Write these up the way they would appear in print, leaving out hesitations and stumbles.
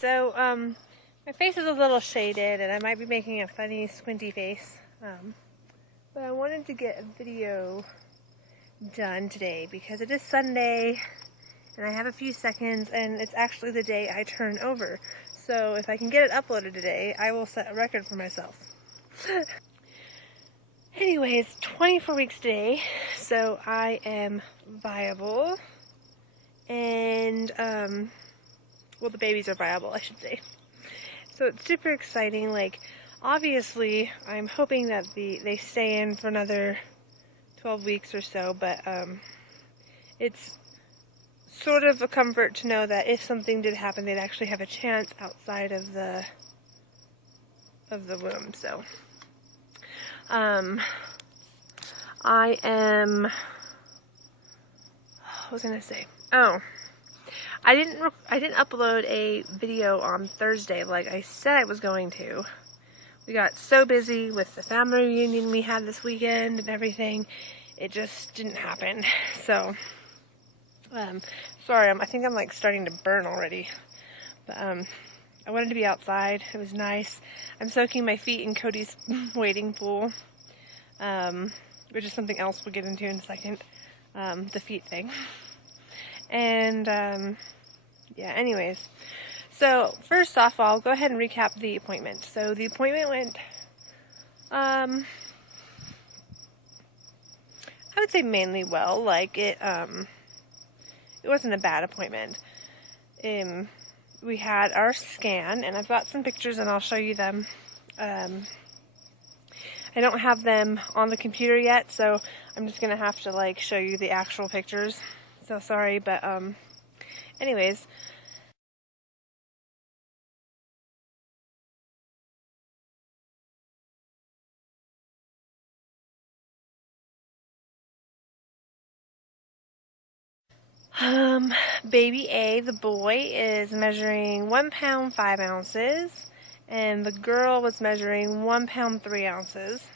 So, my face is a little shaded and I might be making a funny squinty face. But I wanted to get a video done today because it is Sunday and I have a few seconds and it's actually the day I turn over. So if I can get it uploaded today, I will set a record for myself. Anyways, 24 weeks today, so I am viable and, well, the babies are viable, I should say. So it's super exciting. Like, obviously, I'm hoping that they stay in for another 12 weeks or so, but it's sort of a comfort to know that if something did happen, they'd actually have a chance outside of the womb. So, I am, what was I gonna say? Oh, I didn't upload a video on Thursday like I said I was going to. We got so busy with the family reunion we had this weekend and everything, it just didn't happen. So, sorry, I think I'm like starting to burn already. But I wanted to be outside. It was nice. I'm soaking my feet in Cody's wading pool, which is something else we'll get into in a second. The feet thing. And yeah, anyways. So first off, I'll go ahead and recap the appointment. So the appointment went, I would say mainly well. Like it wasn't a bad appointment. We had our scan, and I've got some pictures, and I'll show you them. I don't have them on the computer yet, so I'm just gonna have to like show you the actual pictures. So sorry, but anyways. Baby A, the boy, is measuring 1 pound 5 ounces, and the girl was measuring 1 pound 3 ounces.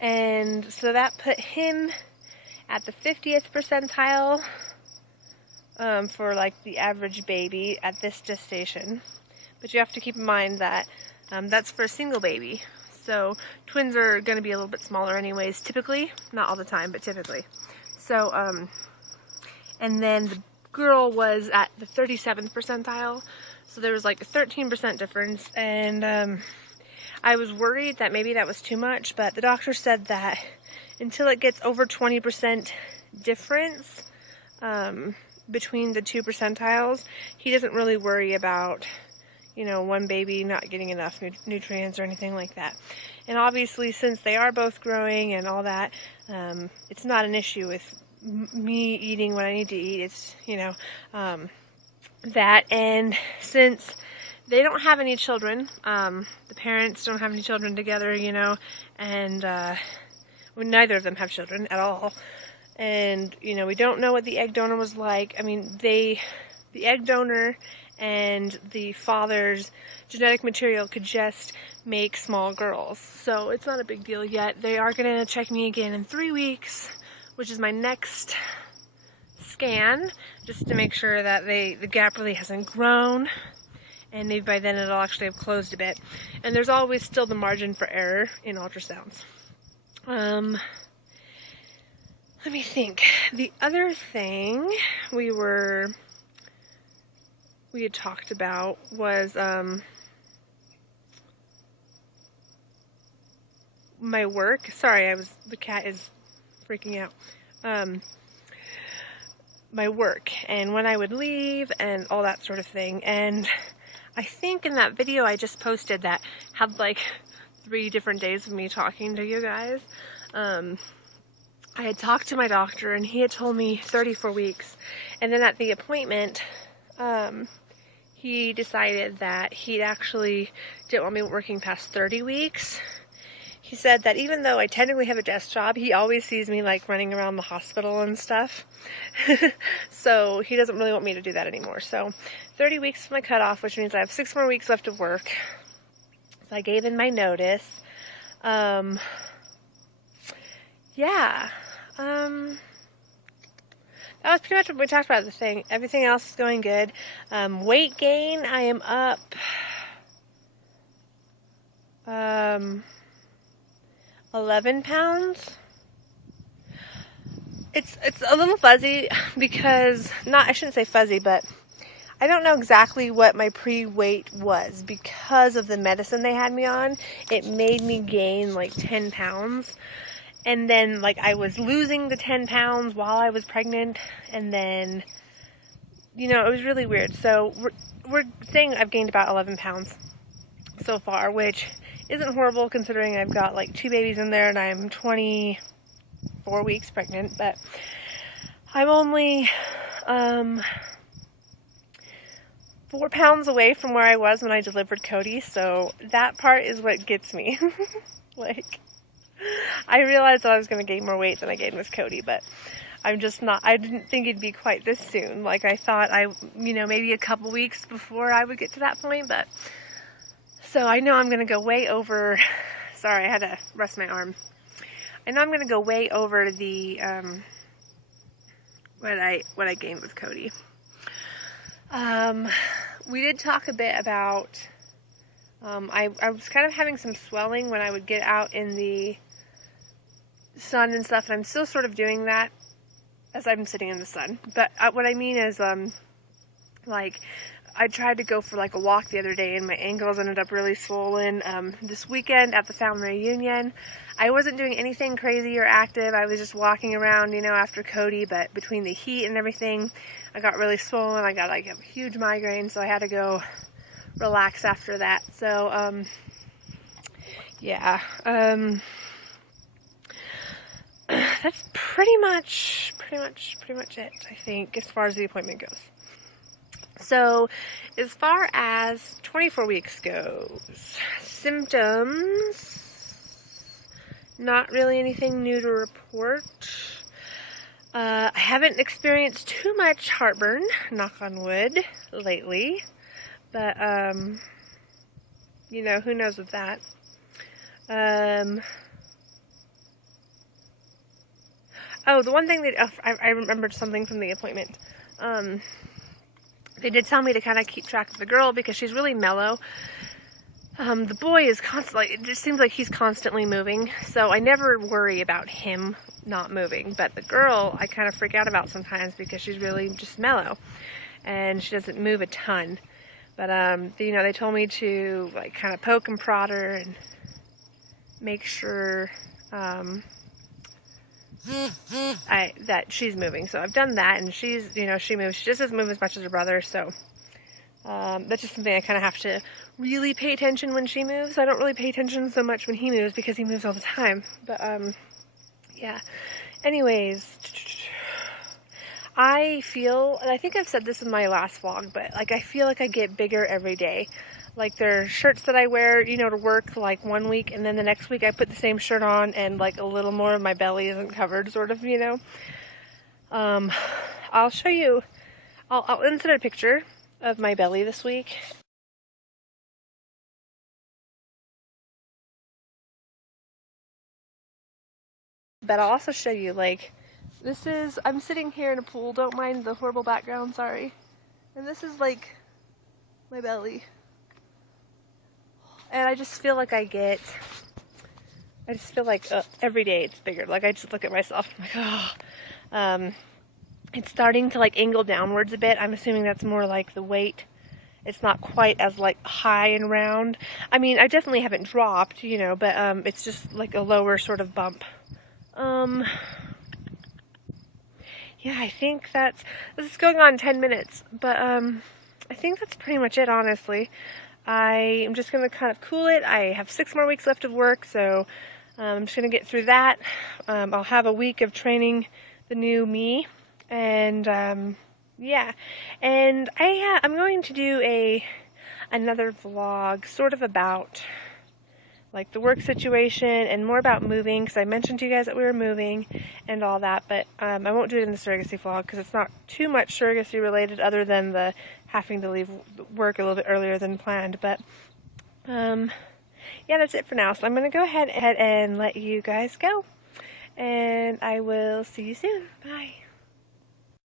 And so that put him at the 50th percentile for like the average baby at this gestation. But you have to keep in mind that that's for a single baby. So twins are going to be a little bit smaller anyways, typically. Not all the time, but typically. So, and then the girl was at the 37th percentile. So there was like a 13% difference. And I was worried that maybe that was too much, but the doctor said that until it gets over 20% difference between the two percentiles, he doesn't really worry about, you know, one baby not getting enough nutrients or anything like that. And obviously, since they are both growing and all that, it's not an issue with me eating what I need to eat. It's, you know, that. And since they don't have any children, the parents don't have any children together, you know, and well, neither of them have children at all. And, you know, we don't know what the egg donor was like. I mean, the egg donor and the father's genetic material could just make small girls. So it's not a big deal yet. They are going to check me again in 3 weeks, which is my next scan, just to make sure that the gap really hasn't grown. And maybe by then it'll actually have closed a bit. And there's always still the margin for error in ultrasounds. Let me think. The other thing we had talked about was my work. Sorry, the cat is freaking out. My work and when I would leave and all that sort of thing. And I think in that video I just posted that had like 3 different days of me talking to you guys. I had talked to my doctor and he had told me 34 weeks. And then at the appointment, he decided that he actually didn't want me working past 30 weeks. He said that even though I technically have a desk job, he always sees me like running around the hospital and stuff. So he doesn't really want me to do that anymore. So 30 weeks is my cutoff, which means I have 6 more weeks left of work. So I gave in my notice. Yeah. that was pretty much what we talked about. Everything else is going good. Weight gain, I am up 11 pounds. It's a little fuzzy because, I shouldn't say fuzzy, but I don't know exactly what my pre-weight was because of the medicine they had me on. It made me gain like 10 pounds. And then like I was losing the 10 pounds while I was pregnant. And then, it was really weird. So we're saying I've gained about 11 pounds so far, which isn't horrible considering I've got like 2 babies in there and I'm 24 weeks pregnant. But I'm only 4 pounds away from where I was when I delivered Cody, so that part is what gets me. Like, I realized that I was going to gain more weight than I gained with Cody, but I'm just not, I didn't think it'd be quite this soon. Like, I thought maybe a couple weeks before I would get to that point, but, so I know I'm going to go way over, sorry, I had to rest my arm. I know I'm going to go way over the, what I gained with Cody. We did talk a bit about, I was kind of having some swelling when I would get out in the sun and stuff, and I'm still sort of doing that as I'm sitting in the sun. But what I mean is, like, I tried to go for like a walk the other day and my ankles ended up really swollen. This weekend at the family reunion, I wasn't doing anything crazy or active. I was just walking around, after Cody, but between the heat and everything, I got really swollen. I got like a huge migraine, so I had to go relax after that. So, yeah, that's pretty much it, I think, as far as the appointment goes. So, as far as 24 weeks goes, symptoms, not really anything new to report. I haven't experienced too much heartburn, knock on wood, lately, but, who knows with that. Oh, the one thing that, I remembered something from the appointment. They did tell me to kind of keep track of the girl because she's really mellow. The boy is constantly, it just seems like he's constantly moving, so I never worry about him not moving. But the girl, I kind of freak out about sometimes because she's really just mellow and she doesn't move a ton. But, they told me to, like, kind of poke and prod her and make sure, that she's moving. So I've done that, and she's, she moves. She just doesn't move as much as her brother, so that's just something I kind of have to really pay attention when she moves. I don't really pay attention so much when he moves because he moves all the time. But, yeah. Anyways, I feel, and I think I've said this in my last vlog, but, like, I feel like I get bigger every day. Like, there are shirts that I wear, to work, like, 1 week, and then the next week I put the same shirt on, and, like, a little more of my belly isn't covered, sort of, I'll show you, I'll insert a picture of my belly this week. But I'll also show you, like, I'm sitting here in a pool, don't mind the horrible background, sorry. And this is, like, my belly. And I just feel like every day it's bigger. Like, I just look at myself, I'm like, oh. It's starting to, like, angle downwards a bit. I'm assuming that's more like the weight. It's not quite as, like, high and round. I mean, I definitely haven't dropped, but, it's just, like, a lower sort of bump. Yeah, I think this is going on 10 minutes, but, I think that's pretty much it, honestly. I am just going to kind of cool it. I have 6 more weeks left of work, so I'm just going to get through that. I'll have a week of training the new me, and yeah. And I'm going to do another vlog sort of about, like, the work situation and more about moving, because I mentioned to you guys that we were moving and all that, but I won't do it in the surrogacy vlog because it's not too much surrogacy related other than the having to leave work a little bit earlier than planned. But yeah, that's it for now. So I'm going to go ahead and let you guys go, and I will see you soon. Bye.